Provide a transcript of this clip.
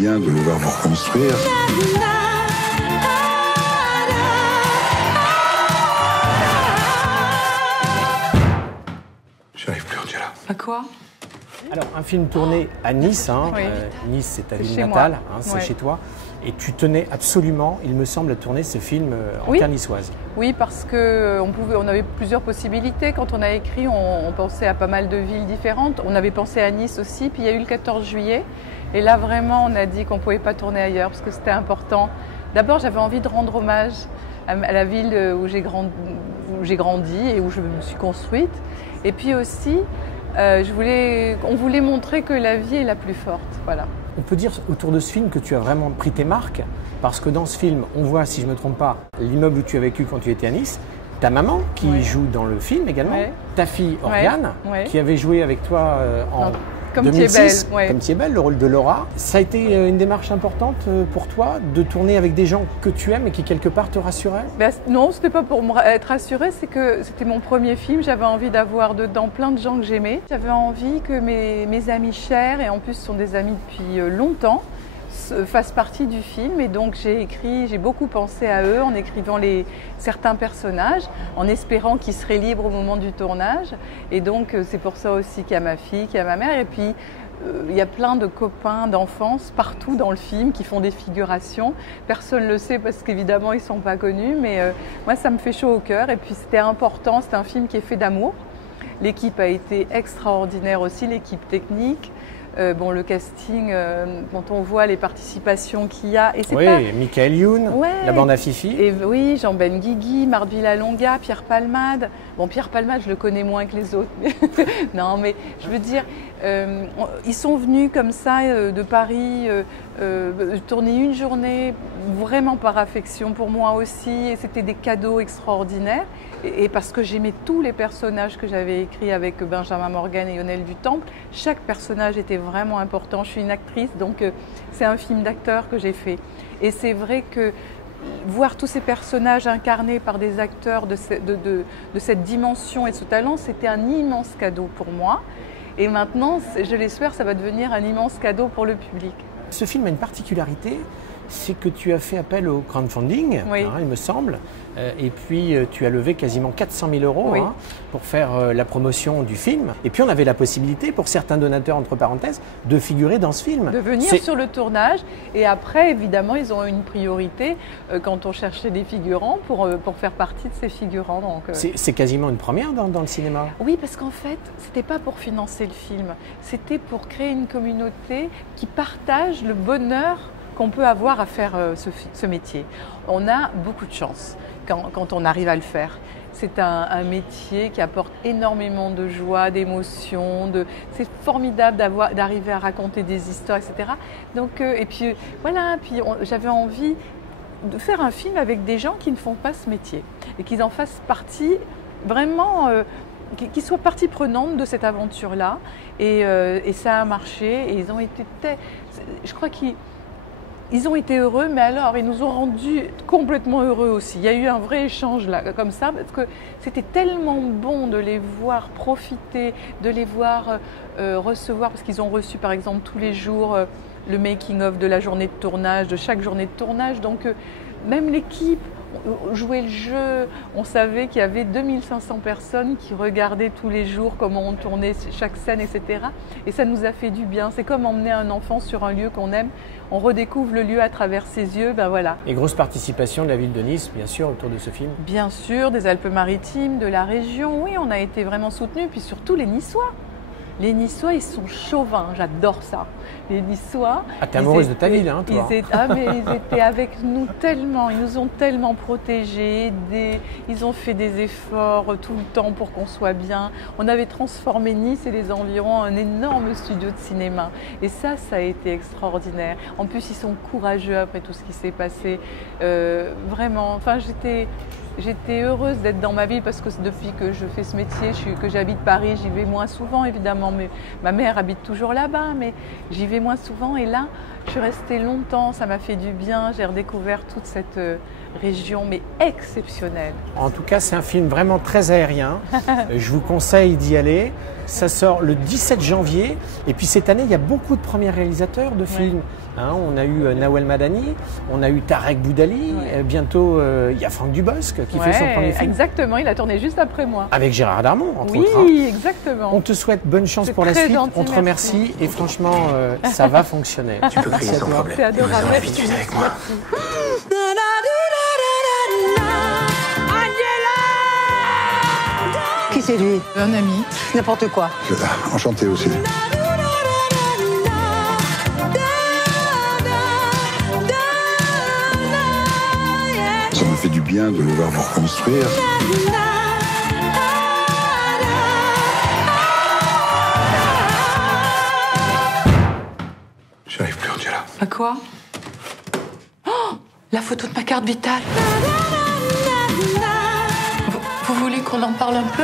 bien de vouloir vous reconstruire. J'arrive plus, Angela. À quoi? Alors, un film tourné à Nice, hein, Oui. Nice c'est ta ville chez natale, moi. hein, c'est Ouais. chez toi, et tu tenais absolument, il me semble, à tourner ce film en Oui. terre niçoise. Oui, parce qu'on avait plusieurs possibilités. Quand on a écrit, on pensait à pas mal de villes différentes. On avait pensé à Nice aussi, puis il y a eu le 14 juillet. Et là, vraiment, on a dit qu'on ne pouvait pas tourner ailleurs parce que c'était important. D'abord, j'avais envie de rendre hommage à la ville où j'ai grandi et où je me suis construite. Et puis aussi, on voulait montrer que la vie est la plus forte. Voilà. On peut dire autour de ce film que tu as vraiment pris tes marques, parce que dans ce film, on voit, si je ne me trompe pas, l'immeuble où tu as vécu quand tu étais à Nice, ta maman qui Ouais. joue dans le film également, Ouais. ta fille Oriane, Ouais. qui avait joué avec toi en Non, Comme 2006, tu es belle. Ouais. Comme tu es belle, le rôle de Laura. Ça a été une démarche importante pour toi de tourner avec des gens que tu aimes et qui quelque part te rassuraient? Ben, non, c'était pas pour être rassurée, c'est que c'était mon premier film. J'avais envie d'avoir dedans plein de gens que j'aimais. J'avais envie que mes amis chers, et en plus ce sont des amis depuis longtemps, fassent partie du film. Et donc j'ai beaucoup pensé à eux en écrivant certains personnages, en espérant qu'ils seraient libres au moment du tournage. Et donc c'est pour ça aussi qu'il y a ma fille, qu'il y a ma mère. Et puis il y a plein de copains d'enfance partout dans le film qui font des figurations. Personne ne le sait parce qu'évidemment ils ne sont pas connus, mais moi ça me fait chaud au cœur. Et puis c'était important, c'est un film qui est fait d'amour. L'équipe a été extraordinaire aussi, l'équipe technique. Le casting, quand on voit les participations qu'il y a, et c'est Oui, pas... Michael Youn, Ouais. la bande à Fifi. Et oui, Jean Benguigui, Marthe Villalonga, Pierre Palmade. Bon, Pierre Palmade, je le connais moins que les autres. Non, mais je veux dire, ils sont venus comme ça de Paris, tourner une journée, vraiment par affection pour moi aussi. Et c'était des cadeaux extraordinaires. Et parce que j'aimais tous les personnages que j'avais écrits avec Benjamin Morgan et Lionel Dutemple, chaque personnage était vraiment important. Je suis une actrice, donc c'est un film d'acteur que j'ai fait. Et c'est vrai que voir tous ces personnages incarnés par des acteurs de cette dimension et de ce talent, c'était un immense cadeau pour moi. Et maintenant, je l'espère, ça va devenir un immense cadeau pour le public. Ce film a une particularité, c'est que tu as fait appel au crowdfunding, Oui. il me semble, et puis tu as levé quasiment 400 000 euros Oui. pour faire la promotion du film. Et puis on avait la possibilité, pour certains donateurs, entre parenthèses, de figurer dans ce film. De venir sur le tournage, et après, évidemment, ils ont une priorité quand on cherchait des figurants pour faire partie de ces figurants. Donc, C'est quasiment une première dans le cinéma. Oui, parce qu'en fait, c'était pas pour financer le film, c'était pour créer une communauté qui partage le bonheur qu'on peut avoir à faire ce métier. On a beaucoup de chance quand on arrive à le faire. C'est un métier qui apporte énormément de joie, d'émotion. C'est formidable d'arriver à raconter des histoires, etc. Donc, et puis voilà, j'avais envie de faire un film avec des gens qui ne font pas ce métier et qu'ils en fassent partie vraiment. Qui soient partie prenante de cette aventure-là. Et ça a marché. Et ils ont été, je crois qu'ils ont été heureux, mais alors ils nous ont rendus complètement heureux aussi. Il y a eu un vrai échange là, comme ça, parce que c'était tellement bon de les voir profiter, de les voir recevoir, parce qu'ils ont reçu par exemple tous les jours le making-of de la journée de tournage, de chaque journée de tournage. Donc même l'équipe jouait le jeu, on savait qu'il y avait 2500 personnes qui regardaient tous les jours comment on tournait chaque scène, etc. Et ça nous a fait du bien. C'est comme emmener un enfant sur un lieu qu'on aime. On redécouvre le lieu à travers ses yeux, ben voilà. Et grosse participation de la ville de Nice, bien sûr, autour de ce film. Bien sûr, des Alpes-Maritimes, de la région. Oui, on a été vraiment soutenus. Puis surtout les Niçois. Les Niçois, ils sont chauvins, j'adore ça. Les Niçois... Ah, t'es amoureuse de ta ville, hein, toi. Mais ils étaient avec nous tellement, ils nous ont tellement protégés, aidés, ils ont fait des efforts tout le temps pour qu'on soit bien. On avait transformé Nice et les environs en un énorme studio de cinéma. Et ça a été extraordinaire. En plus, ils sont courageux après tout ce qui s'est passé. Vraiment, enfin, J'étais heureuse d'être dans ma ville parce que depuis que je fais ce métier, que j'habite Paris, j'y vais moins souvent évidemment. Mais ma mère habite toujours là-bas, mais j'y vais moins souvent. Et là, Je suis restée longtemps, ça m'a fait du bien. J'ai redécouvert toute cette région, mais exceptionnelle. En tout cas, c'est un film vraiment très aérien. Je vous conseille d'y aller. Ça sort le 17 janvier. Et puis cette année, il y a beaucoup de premiers réalisateurs de films. Hein, on a eu Nawel Madani, on a eu Tarek Boudali. Bientôt, il y a Franck Dubosc qui fait son premier film. Exactement, il a tourné juste après moi. Avec Gérard Darmon, entre autres. Oui, exactement. On te souhaite bonne chance pour la suite. Gentil, On te remercie et franchement, ça va fonctionner. Tu peux crier sans problème. C'est adorable. Nous avons l'habitude avec moi. Qui c'est lui? Un ami. N'importe quoi. Enchanté aussi. Ça me fait du bien de vous voir vous reconstruire. J'arrive plus, Angela. À quoi? Oh, la photo de ma carte vitale. Vous voulez qu'on en parle un peu?